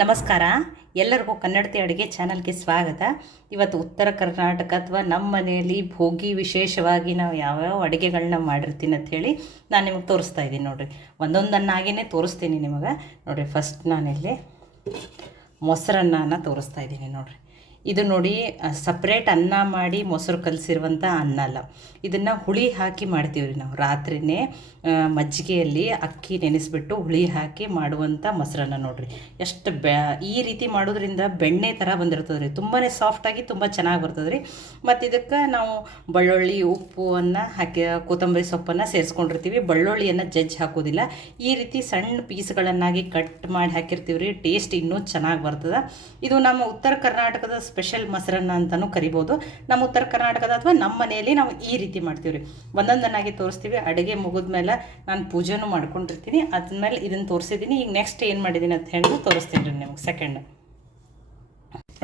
ನಮಸ್ಕಾರ. ಎಲ್ಲರಿಗೂ ಕನ್ನಡತಿ ಅಡುಗೆ ಚಾನಲ್ಗೆ ಸ್ವಾಗತ. ಇವತ್ತು ಉತ್ತರ ಕರ್ನಾಟಕ ಅಥವಾ ನಮ್ಮ ಮನೆಯಲ್ಲಿ ಭೋಗಿ ವಿಶೇಷವಾಗಿ ನಾವು ಯಾವ್ಯಾವ ಅಡುಗೆಗಳನ್ನ ಮಾಡಿರ್ತೀನಿ ಅಂಥೇಳಿ ನಾನು ನಿಮಗೆ ತೋರಿಸ್ತಾ ಇದ್ದೀನಿ ನೋಡಿರಿ. ಒಂದೊಂದನ್ನಾಗಿಯೇ ತೋರಿಸ್ತೀನಿ ನಿಮಗೆ. ನೋಡಿರಿ ಫಸ್ಟ್ ನಾನಿಲ್ಲಿ ಮೊಸರನ್ನ ತೋರಿಸ್ತಾ ಇದ್ದೀನಿ ನೋಡಿರಿ. ಇದು ನೋಡಿ ಸಪ್ರೇಟ್ ಅನ್ನ ಮಾಡಿ ಮೊಸರು ಕಲಸಿರುವಂಥ ಅನ್ನ ಅಲ್ಲ. ಇದನ್ನು ಹುಳಿ ಹಾಕಿ ಮಾಡ್ತೀವಿ ನಾವು. ರಾತ್ರಿನೇ ಮಜ್ಜಿಗೆಯಲ್ಲಿ ಅಕ್ಕಿ ನೆನೆಸಿಬಿಟ್ಟು ಹುಳಿ ಹಾಕಿ ಮಾಡುವಂಥ ಮೊಸರನ್ನ ನೋಡಿರಿ. ಎಷ್ಟು ಬೆ, ಈ ರೀತಿ ಮಾಡೋದ್ರಿಂದ ಬೆಣ್ಣೆ ಥರ ಬಂದಿರ್ತದೆ ರೀ ತುಂಬಾ ಸಾಫ್ಟಾಗಿ ತುಂಬ ಚೆನ್ನಾಗಿ ಬರ್ತದೆ ರೀ ಮತ್ತು ಇದಕ್ಕೆ ನಾವು ಬಳ್ಳುಳ್ಳಿ, ಉಪ್ಪು, ಅನ್ನ ಹಾಕಿ, ಕೊತ್ತಂಬರಿ ಸೊಪ್ಪನ್ನು ಸೇರಿಸ್ಕೊಂಡಿರ್ತೀವಿ. ಬಳ್ಳುಳ್ಳಿಯನ್ನು ಜಜ್ಜಿ ಹಾಕೋದಿಲ್ಲ. ಈ ರೀತಿ ಸಣ್ಣ ಪೀಸ್ಗಳನ್ನಾಗಿ ಕಟ್ ಮಾಡಿ ಹಾಕಿರ್ತೀವಿ ರೀ ಟೇಸ್ಟ್ ಇನ್ನೂ ಚೆನ್ನಾಗಿ ಬರ್ತದೆ. ಇದು ನಮ್ಮ ಉತ್ತರ ಕರ್ನಾಟಕದ ಸ್ಪೆಷಲ್ ಮೊಸರನ್ನ ಅಂತಲೂ ಕರಿಬೋದು. ನಮ್ಮ ಉತ್ತರ ಕರ್ನಾಟಕದ ಅಥವಾ ನಮ್ಮ ಮನೆಯಲ್ಲಿ ನಾವು ಈ ರೀತಿ ಮಾಡ್ತೀವಿ ರೀ ಒಂದೊಂದನ್ನಾಗಿ ತೋರಿಸ್ತೀವಿ. ಅಡುಗೆ ಮುಗಿದ್ಮೇಲೆ ನಾನು ಪೂಜೆನೂ ಮಾಡ್ಕೊಂಡಿರ್ತೀನಿ. ಅದ್ಮೇಲೆ ಇದನ್ನು ತೋರಿಸಿದ್ದೀನಿ ಈಗ ನೆಕ್ಸ್ಟ್ ಏನು ಮಾಡಿದ್ದೀನಿ ಅಂತ ಹೇಳಿ ತೋರಿಸ್ತೀನಿ ರೀ ನಿಮಗೆ ಸೆಕೆಂಡ್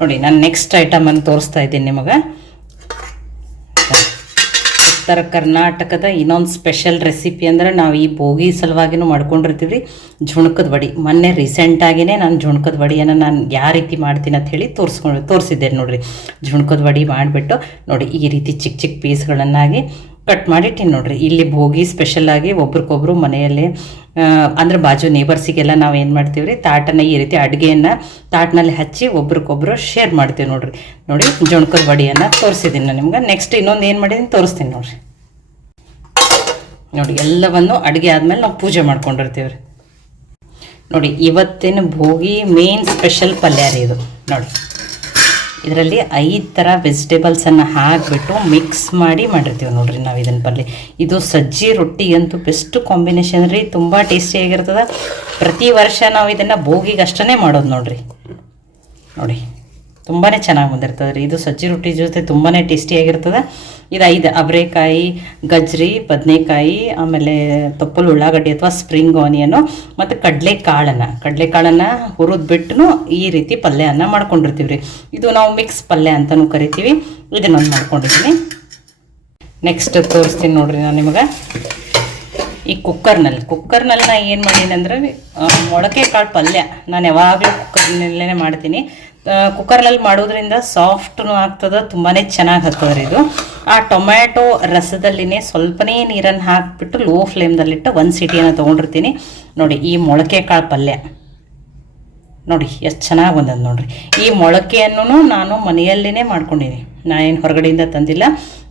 ನೋಡಿ, ನಾನು ನೆಕ್ಸ್ಟ್ ಐಟಮನ್ನು ತೋರಿಸ್ತಾ ಇದ್ದೀನಿ ನಿಮಗೆ. ಉತ್ತರ ಕರ್ನಾಟಕದ ಇನ್ನೊಂದು ಸ್ಪೆಷಲ್ ರೆಸಿಪಿ ಅಂದ್ರೆ ನಾವು ಈ ಭೋಗಿ ಸಲುವಾಗಿನೂ ಮಾಡ್ಕೊಂಡಿರ್ತೀವಿ ರೀ ಜುಣಕದ ವಡಿ. ಮೊನ್ನೆ ರೀಸೆಂಟಾಗಿಯೇ ನಾನು ಜುಣಕದ ವಡಿಯನ್ನು ನಾನು ಯಾವ ರೀತಿ ಮಾಡ್ತೀನಿ ಅಂತ ಹೇಳಿ ತೋರಿಸ್ಕೊಂಡು ತೋರಿಸಿದ್ದೆ ನೋಡಿರಿ. ಜುಣಕದ ವಡಿ ಮಾಡಿಬಿಟ್ಟು ನೋಡಿ ಈ ರೀತಿ ಚಿಕ್ಕ ಚಿಕ್ಕ ಪೀಸ್ಗಳನ್ನಾಗಿ ಕಟ್ ಮಾಡಿಟ್ಟಿನಿ ನೋಡ್ರಿ. ಇಲ್ಲಿ ಭೋಗಿ ಸ್ಪೆಷಲಾಗಿ ಒಬ್ರಿಗೊಬ್ರು ಮನೆಯಲ್ಲಿ ಅಂದ್ರೆ ಬಾಜು ನೇಬರ್ಸಿಗೆಲ್ಲ ನಾವು ಏನು ಮಾಡ್ತೀವಿ ರೀ ತಾಟನ ಈ ರೀತಿ ಅಡುಗೆಯನ್ನು ತಾಟ್ನಲ್ಲಿ ಹಚ್ಚಿ ಒಬ್ರಿಗೊಬ್ರು ಶೇರ್ ಮಾಡ್ತೀವಿ ನೋಡ್ರಿ. ನೋಡಿ ಜುಣ್ಕದ ವಡಿಯನ್ನು ತೋರಿಸಿದ್ದೀನಿ ನಾನು ನಿಮ್ಗೆ. ನೆಕ್ಸ್ಟ್ ಇನ್ನೊಂದು ಏನು ಮಾಡಿದ್ದೀನಿ ತೋರಿಸ್ತೀನಿ ನೋಡ್ರಿ. ನೋಡಿ, ಎಲ್ಲವನ್ನು ಅಡುಗೆ ಆದಮೇಲೆ ನಾವು ಪೂಜೆ ಮಾಡ್ಕೊಂಡಿರ್ತೀವಿ ರೀ ನೋಡಿ, ಇವತ್ತಿನ ಭೋಗಿ ಮೇನ್ ಸ್ಪೆಷಲ್ ಪಲ್ಯ ರೀ ಇದು. ನೋಡಿ. ಇದರಲ್ಲಿ ಐದು ಥರ ವೆಜಿಟೇಬಲ್ಸನ್ನು ಹಾಕಿಬಿಟ್ಟು ಮಿಕ್ಸ್ ಮಾಡಿ ಮಾಡಿರ್ತೀವಿ ನೋಡ್ರಿ ನಾವು ಇದನ್ನ ಪಲ್ಯ ಇದು ಸಜ್ಜಿ ರೊಟ್ಟಿಗಂತೂ ಬೆಸ್ಟ್ ಕಾಂಬಿನೇಷನ್ ರೀ, ತುಂಬ ಟೇಸ್ಟಿಯಾಗಿರ್ತದೆ ಪ್ರತಿ ವರ್ಷ ನಾವು ಇದನ್ನು ಭೋಗಿಗೆ ಅಷ್ಟೇ ಮಾಡೋದು ನೋಡ್ರಿ. ನೋಡಿ. ತುಂಬಾ ಚೆನ್ನಾಗಿ ಬಂದಿರ್ತದೆ ರೀ. ಇದು ಸಜ್ಜಿ ರೊಟ್ಟಿ ಜೊತೆ ತುಂಬಾ ಟೇಸ್ಟಿಯಾಗಿರ್ತದೆ ಇದು ಐದು ಅವರೆಕಾಯಿ, ಗಜ್ರಿ, ಬದನೆಕಾಯಿ, ಆಮೇಲೆ ತೊಪ್ಪಲು ಉಳ್ಳಾಗಡ್ಡಿ ಅಥವಾ ಸ್ಪ್ರಿಂಗ್ ಆನಿಯನ್ನು ಮತ್ತು ಕಡಲೆಕಾಳನ್ನು. ಕಡಲೆಕಾಳನ್ನು ಹುರಿದ್ಬಿಟ್ಟು ಈ ರೀತಿ ಪಲ್ಯವನ್ನು ಮಾಡ್ಕೊಂಡಿರ್ತೀವಿ ರೀ. ಇದು ನಾವು ಮಿಕ್ಸ್ ಪಲ್ಯ ಅಂತಲೂ ಕರಿತೀವಿ. ಇದನ್ನೊಂದು ಮಾಡ್ಕೊಂಡಿದ್ದೀನಿ. ನೆಕ್ಸ್ಟ್ ತೋರಿಸ್ತೀನಿ ನೋಡಿರಿ ನಾನು ನಿಮಗೆ. ಈ ಕುಕ್ಕರ್ನಲ್ಲಿ. ಕುಕ್ಕರ್ನಲ್ಲಿ ನಾ ಏನು ಮಾಡೀನಿ ಅಂದ್ರೆ ಮೊಳಕೆ ಕಾಳು ಪಲ್ಯ. ನಾನು ಯಾವಾಗಲೂ ಕುಕ್ಕರ್ನಲ್ಲೇ ಮಾಡ್ತೀನಿ. ಕುಕ್ಕರ್ನಲ್ಲಿ ಮಾಡೋದ್ರಿಂದ ಸಾಫ್ಟ್ನು ಆಗ್ತದೆ ತುಂಬಾ ಚೆನ್ನಾಗಿ ಆಗ್ತದೆ ರೀ ಇದು. ಆ ಟೊಮ್ಯಾಟೊ ರಸದಲ್ಲಿನೇ ಸ್ವಲ್ಪನೇ ನೀರನ್ನು ಹಾಕಿಬಿಟ್ಟು ಲೋ ಫ್ಲೇಮ್ದಲ್ಲಿಟ್ಟು ಒಂದು ಸಿಟಿಯನ್ನು ತೊಗೊಂಡಿರ್ತೀನಿ. ನೋಡಿ, ಈ ಮೊಳಕೆ ಕಾಳು ಪಲ್ಯ. ನೋಡಿ, ಎಷ್ಟು ಚೆನ್ನಾಗಿ ಬಂದದ ನೋಡಿರಿ. ಈ ಮೊಳಕೆಯನ್ನು ನಾನು ಮನೆಯಲ್ಲೇ ಮಾಡ್ಕೊಂಡಿನಿ ನಾನೇನು ಹೊರಗಡೆಯಿಂದ ತಂದಿಲ್ಲ.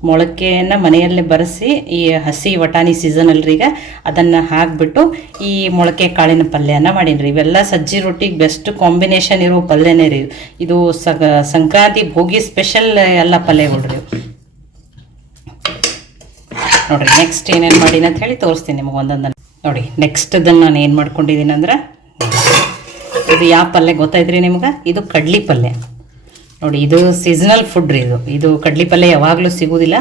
ಮೊಳಕೆಯನ್ನು ಮನೆಯಲ್ಲೇ ಬರೆಸಿ, ಈ ಹಸಿ ವಟಾಣಿ ಸೀಸನ್ ಅಲ್ರಿ ಈಗ, ಅದನ್ನು ಹಾಕಿಬಿಟ್ಟು ಈ ಮೊಳಕೆ ಕಾಳಿನ ಪಲ್ಯನ ಮಾಡೀನಿ ರೀ ಇವೆಲ್ಲ ಸಜ್ಜಿ ರೊಟ್ಟಿಗೆ ಬೆಸ್ಟ್ ಕಾಂಬಿನೇಷನ್ ಇರೋ ಪಲ್ಯನೇ ರೀ. ಇದು ಸಂಕ್ರಾಂತಿ ಭೋಗಿ ಸ್ಪೆಷಲ್ ಎಲ್ಲ ಪಲ್ಯಗಳು ರೀ. ನೋಡ್ರಿ ನೆಕ್ಸ್ಟ್ ಏನೇನು ಮಾಡೀನಿ ಅಂತ ಹೇಳಿ ತೋರಿಸ್ತೀನಿ ನಿಮಗೆ ಒಂದೊಂದನ್ನು. ನೋಡಿ ನೆಕ್ಸ್ಟ್ ಇದನ್ನು ನಾನು ಏನು ಮಾಡ್ಕೊಂಡಿದ್ದೀನಿ ಅಂದ್ರೆ ಇದು ಯಾವ ಪಲ್ಯ ಗೊತ್ತಾಯ್ತ್ರಿ ನಿಮ್ಗೆ? ಇದು ಕಡ್ಲಿ ಪಲ್ಯ. ನೋಡಿ, ಇದು ಸೀಸನಲ್ ಫುಡ್ ರೀ ಇದು. ಇದು ಕಡ್ಲಿ ಪಲ್ಯ ಯಾವಾಗಲೂ ಸಿಗೋದಿಲ್ಲ.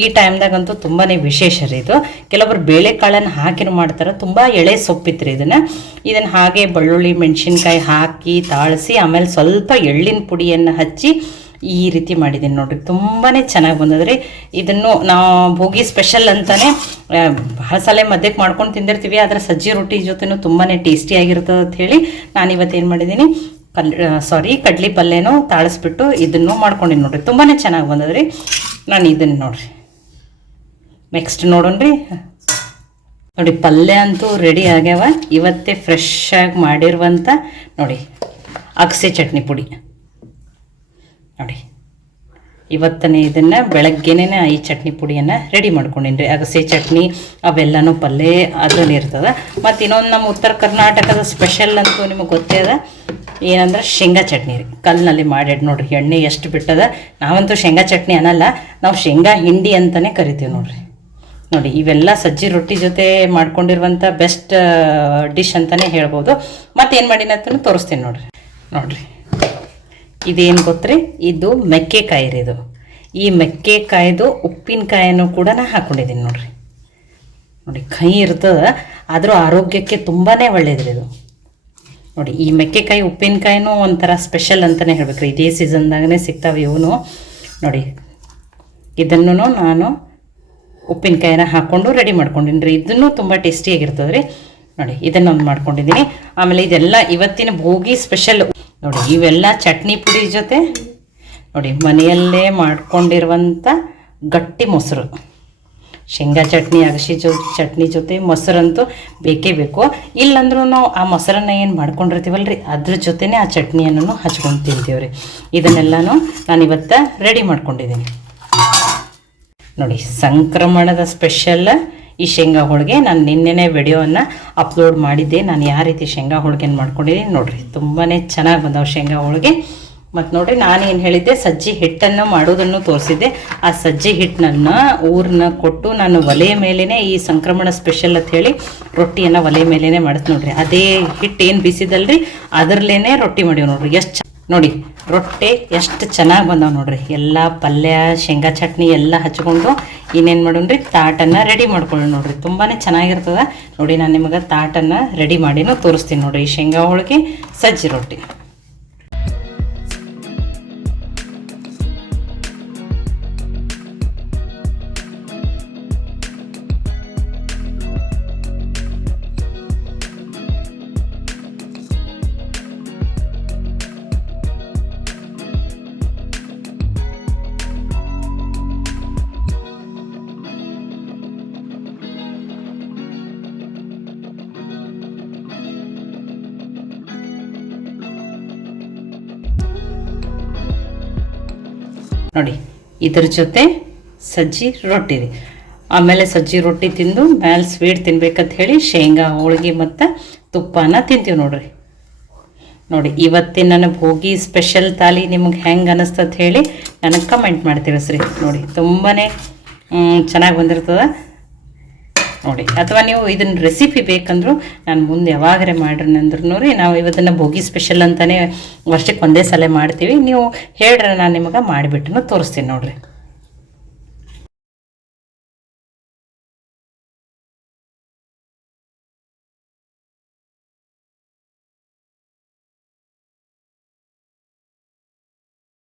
ಈ ಟೈಮ್ದಾಗಂತೂ ತುಂಬಾ ವಿಶೇಷ ರೀ ಇದು. ಕೆಲವೊಬ್ರು ಬೇಳೆಕಾಳನ್ನು ಹಾಕಿನ ಮಾಡ್ತಾರೆ, ತುಂಬ ಎಳೆ ಸೊಪ್ಪಿತ್ತು ರೀ ಇದನ್ನು. ಇದನ್ನು ಹಾಗೆ ಬೆಳ್ಳುಳ್ಳಿ, ಮೆಣಸಿನ್ಕಾಯಿ ಹಾಕಿ ತಾಳಿಸಿ, ಆಮೇಲೆ ಸ್ವಲ್ಪ ಎಳ್ಳಿನ ಪುಡಿಯನ್ನು ಹಚ್ಚಿ ಈ ರೀತಿ ಮಾಡಿದ್ದೀನಿ ನೋಡ್ರಿ. ತುಂಬಾ ಚೆನ್ನಾಗಿ ಬಂದದ್ರಿ. ಇದನ್ನು ನಾವು ಭೋಗಿ ಸ್ಪೆಷಲ್ ಭಾಳ ಬಹಳ ಸಲ ಮಧ್ಯಕ್ಕೆ ಮಾಡ್ಕೊಂಡು ತಿಂದಿರ್ತೀವಿ, ಆದರೆ ಸಜ್ಜಿ ರೊಟ್ಟಿ ಜೊತೆನೂ ತುಂಬಾ ಟೇಸ್ಟಿಯಾಗಿರ್ತದೆ ಅಂತ ಹೇಳಿ ನಾನು ಇವತ್ತೇನು ಮಾಡಿದ್ದೀನಿ ಕಲ್ ಸಾರಿ ಕಡ್ಲಿ ಪಲ್ಯನೂ ತಾಳಿಸ್ಬಿಟ್ಟು ಇದನ್ನು ಮಾಡ್ಕೊಂಡಿನಿ ನೋಡ್ರಿ. ತುಂಬಾ ಚೆನ್ನಾಗಿ ಬಂದದ್ರಿ. ನಾನು ಇದನ್ನು ನೋಡ್ರಿ. ನೆಕ್ಸ್ಟ್ ನೋಡೋಣ್ರಿ ನೋಡಿ, ಪಲ್ಯ ಅಂತೂ ರೆಡಿ ಆಗ್ಯಾವ. ಇವತ್ತೇ ಫ್ರೆಶ್ ಆಗಿ ಮಾಡಿರುವಂಥ ನೋಡಿ, ಅಗಸೆ ಚಟ್ನಿ ಪುಡಿ. ನೋಡಿ, ಇವತ್ತನೇ ಇದನ್ನು ಬೆಳಗ್ಗೆನೇ ಈ ಚಟ್ನಿ ಪುಡಿಯನ್ನು ರೆಡಿ ಮಾಡ್ಕೊಂಡಿನಿ ರೀ. ಅಗಸೆ ಚಟ್ನಿ, ಅವೆಲ್ಲನೂ ಪಲ್ಯ ಅದನ್ನು ಇರ್ತದೆ. ಮತ್ತು ಇನ್ನೊಂದು ನಮ್ಮ ಉತ್ತರ ಕರ್ನಾಟಕದ ಸ್ಪೆಷಲ್ ಅಂತೂ ನಿಮಗೆ ಗೊತ್ತೇ ಅದ. ಏನಂದ್ರೆ ಶೇಂಗಾ ಚಟ್ನಿ ರೀ. ಕಲ್ಲಿನಲ್ಲಿ ಮಾಡಿಡ್ ನೋಡ್ರಿ, ಎಣ್ಣೆ ಎಷ್ಟು ಬಿಟ್ಟದ? ನಾವಂತೂ ಶೇಂಗಾ ಚಟ್ನಿ ಅನ್ನಲ್ಲ, ನಾವು ಶೇಂಗಾ ಹಿಂಡಿ ಅಂತಲೇ ಕರಿತೀವಿ ನೋಡ್ರಿ. ನೋಡಿ, ಇವೆಲ್ಲ ಸಜ್ಜಿ ರೊಟ್ಟಿ ಜೊತೆ ಮಾಡ್ಕೊಂಡಿರುವಂಥ ಬೆಸ್ಟ್ ಡಿಶ್ ಅಂತಲೇ ಹೇಳ್ಬೋದು. ಮತ್ತೇನು ಅಂತ ತೋರಿಸ್ತೀನಿ ನೋಡ್ರಿ. ನೋಡ್ರಿ. ಇದೇನು ಗೊತ್ತ್ರಿ? ಇದು ಮೆಕ್ಕೆಕಾಯಿ ರೀ ಇದು. ಈ ಮೆಕ್ಕೆಕಾಯ್ದು ಉಪ್ಪಿನಕಾಯನ್ನು ಕೂಡ ನಾ ಹಾಕ್ಕೊಂಡಿದ್ದೀನಿ ನೋಡ್ರಿ. ನೋಡಿ ಕೈ ಇರ್ತದೆ, ಆದರೂ ಆರೋಗ್ಯಕ್ಕೆ ತುಂಬಾ ಒಳ್ಳೇದ್ರಿ ಇದು. ನೋಡಿ, ಈ ಮೆಕ್ಕೆಕಾಯಿ, ಉಪ್ಪಿನಕಾಯಿನೂ ಒಂಥರ ಸ್ಪೆಷಲ್ ಅಂತಲೇ ಹೇಳ್ಬೇಕ್ರಿ. ಇದೇ ಸೀಸನ್ದಾಗನೇ ಸಿಗ್ತಾವೆ ಇವನು. ನೋಡಿ ಇದನ್ನು ನಾನು ಉಪ್ಪಿನಕಾಯಿನ ಹಾಕ್ಕೊಂಡು ರೆಡಿ ಮಾಡ್ಕೊಂಡಿನಿ ರೀ. ಇದನ್ನು ತುಂಬ ಟೇಸ್ಟಿಯಾಗಿರ್ತದೆ ರೀ. ನೋಡಿ, ಇದನ್ನೊಂದು ಮಾಡ್ಕೊಂಡಿದ್ದೀನಿ ಆಮೇಲೆ ಇದೆಲ್ಲ ಇವತ್ತಿನ ಭೋಗಿ ಸ್ಪೆಷಲ್ ನೋಡಿ, ಇವೆಲ್ಲ ಚಟ್ನಿ ಪುಡಿ ಜೊತೆ, ನೋಡಿ, ಮನೆಯಲ್ಲೇ ಮಾಡ್ಕೊಂಡಿರುವಂಥ ಗಟ್ಟಿ ಮೊಸರು. ಶೇಂಗಾ ಚಟ್ನಿ ಅಗಸಿ ಜೊ, ಚಟ್ನಿ ಜೊತೆ ಮೊಸರಂತೂ ಬೇಕೇ ಬೇಕು. ಇಲ್ಲಂದ್ರೂ ಆ ಮೊಸರನ್ನ ಏನು ಮಾಡ್ಕೊಂಡಿರ್ತೀವಲ್ಲ ರೀ ಅದ್ರ ಜೊತೆನೇ ಆ ಚಟ್ನಿಯನ್ನು ಹಚ್ಕೊಂಡು ತಿಂತೀವಿ ರೀ ಇದನ್ನೆಲ್ಲಾನು ನಾನು ಇವತ್ತು ರೆಡಿ ಮಾಡ್ಕೊಂಡಿದ್ದೀನಿ ನೋಡಿ, ಸಂಕ್ರಮಣದ ಸ್ಪೆಷಲ್ ಈ ಶೇಂಗಾ ಹೋಳಿಗೆ. ನಾನು ನಿನ್ನೆನೇ ವಿಡಿಯೋವನ್ನು ಅಪ್ಲೋಡ್ ಮಾಡಿದ್ದೆ. ನಾನು ಯಾವ ರೀತಿ ಶೇಂಗಾ ಹೋಳಿಗೆನ ಮಾಡ್ಕೊಂಡಿದ್ದೀನಿ ನೋಡಿರಿ. ತುಂಬಾ ಚೆನ್ನಾಗಿ ಬಂದವು ಶೇಂಗಾ ಹೋಳಿಗೆ. ಮತ್ತು ನೋಡಿರಿ, ನಾನೇನು ಹೇಳಿದ್ದೆ, ಸಜ್ಜಿ ಹಿಟ್ಟನ್ನು ಮಾಡೋದನ್ನು ತೋರಿಸಿದ್ದೆ. ಆ ಸಜ್ಜಿ ಹಿಟ್ಟನ್ನ ಊರನ್ನ ಕೊಟ್ಟು ನಾನು ಒಲೆಯ ಮೇಲೇ ಈ ಸಂಕ್ರಮಣ ಸ್ಪೆಷಲ್ ಅಂತ ಹೇಳಿ ರೊಟ್ಟಿಯನ್ನು ಒಲೆ ಮೇಲೇ ಮಾಡಿದ್ ನೋಡ್ರಿ. ಅದೇ ಹಿಟ್ಟು ಏನು ಬಿಸಿದಲ್ರಿ ಅದರಲ್ಲೇ ರೊಟ್ಟಿ ಮಾಡೀವಿ ನೋಡ್ರಿ. ಎಷ್ಟು ನೋಡಿ, ರೊಟ್ಟಿ ಎಷ್ಟು ಚೆನ್ನಾಗಿ ಬಂದಾವ ನೋಡ್ರಿ. ಎಲ್ಲ ಪಲ್ಯ, ಶೇಂಗಾ ಚಟ್ನಿ ಎಲ್ಲ ಹಚ್ಕೊಂಡು ಇನ್ನೇನು ಮಾಡೋಣ್ರಿ ತಾಟನ್ನು ರೆಡಿ ಮಾಡ್ಕೊಳ್ಳಿ ನೋಡ್ರಿ. ತುಂಬಾ ಚೆನ್ನಾಗಿರ್ತದೆ. ನೋಡಿ, ನಾನು ನಿಮಗೆ ತಾಟನ್ನು ರೆಡಿ ಮಾಡಿನೂ ತೋರಿಸ್ತೀನಿ ನೋಡ್ರಿ. ಈ ಶೇಂಗಾ ಹೋಳಿಗೆ, ಸಜ್ಜಿ ರೊಟ್ಟಿ. ನೋಡಿ, ಇದ್ರ ಜೊತೆ ಸಜ್ಜಿ ರೊಟ್ಟಿ ರೀ ಆಮೇಲೆ ಸಜ್ಜಿ ರೊಟ್ಟಿ ತಿಂದು ಮ್ಯಾಲೆ ಸ್ವೀಟ್ ತಿನ್ಬೇಕಂತ ಹೇಳಿ ಶೇಂಗಾ, ಹೋಳಿಗೆ ಮತ್ತು ತುಪ್ಪನ ತಿಂತೀವಿ ನೋಡ್ರಿ. ನೋಡಿ, ಇವತ್ತಿನ ನನ್ನ ಭೋಗಿ ಸ್ಪೆಷಲ್ ತಾಲಿ ನಿಮ್ಗೆ ಹೆಂಗೆ ಅನ್ನಿಸ್ತದ ಹೇಳಿ ನನಗೆ ಕಮೆಂಟ್ ಮಾಡಿ ನೋಡಿ ತುಂಬಾ ಚೆನ್ನಾಗಿ ಬಂದಿರ್ತದೆ. ನೋಡಿ. ಅಥವಾ ನೀವು ಇದನ್ನ ರೆಸಿಪಿ ಬೇಕಂದ್ರು ನಾನು ಮುಂದೆ ಯಾವಾಗರೆ ಮಾಡ್ರಿ ಅಂದ್ರೂ ರೀ ನಾವು ಇವತ್ತನ್ನು ಭೋಗಿ ಸ್ಪೆಷಲ್ ಅಂತಲೇ ವರ್ಷಕ್ಕೆ ಒಂದೇ ಸಲ ಮಾಡ್ತೀವಿ. ನೀವು ಹೇಳ್ರೆ ನಾನು ನಿಮಗೆ ಮಾಡಿಬಿಟ್ಟು ತೋರಿಸ್ತೀನಿ ನೋಡ್ರಿ.